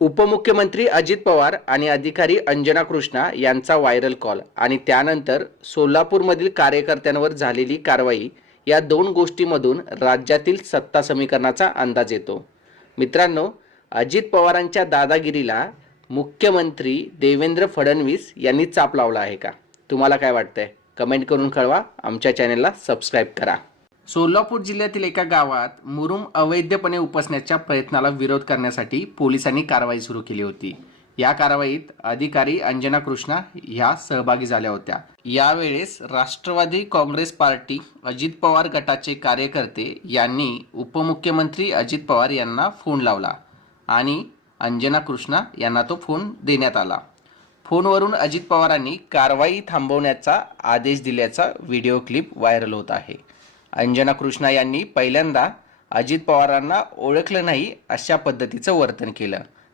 उपमुख्यमंत्री अजित पवार आणि अधिकारी अंजना कृष्णा यांचा व्हायरल कॉल आणि त्यानंतर सोलापूरमधील कार्यकर्त्यांवर झालेली कारवाई या दोन गोष्टीमधून राज्यातील सत्ता समीकरणाचा अंदाज येतो. मित्रांनो अजित पवारांच्या दादागिरीला मुख्यमंत्री देवेंद्र फडणवीस यांनी चाप लावला आहे का? तुम्हाला काय वाटतंय? कमेंट करून कळवा. आमच्या चॅनेलला सबस्क्राईब करा. सोलापूर जिल्ह्यातील एका गावात मुरुम अवैधपणे उपसण्याच्या प्रयत्नाला विरोध करण्यासाठी पोलिसांनी कारवाई सुरू केली होती. या कारवाईत अधिकारी अंजना कृष्णा ह्या सहभागी झाल्या होत्या. यावेळेस राष्ट्रवादी काँग्रेस पार्टी अजित पवार गटाचे कार्यकर्ते यांनी उपमुख्यमंत्री अजित पवार यांना फोन लावला आणि अंजना कृष्णा यांना तो फोन देण्यात आला. फोनवरून अजित पवारांनी कारवाई थांबवण्याचा आदेश दिल्याचा व्हिडिओ क्लिप व्हायरल होत आहे. अंजना कृष्णा यांनी पहिल्यांदा अजित पवारांना ओळखलं नाही अशा पद्धतीचं वर्तन केलं.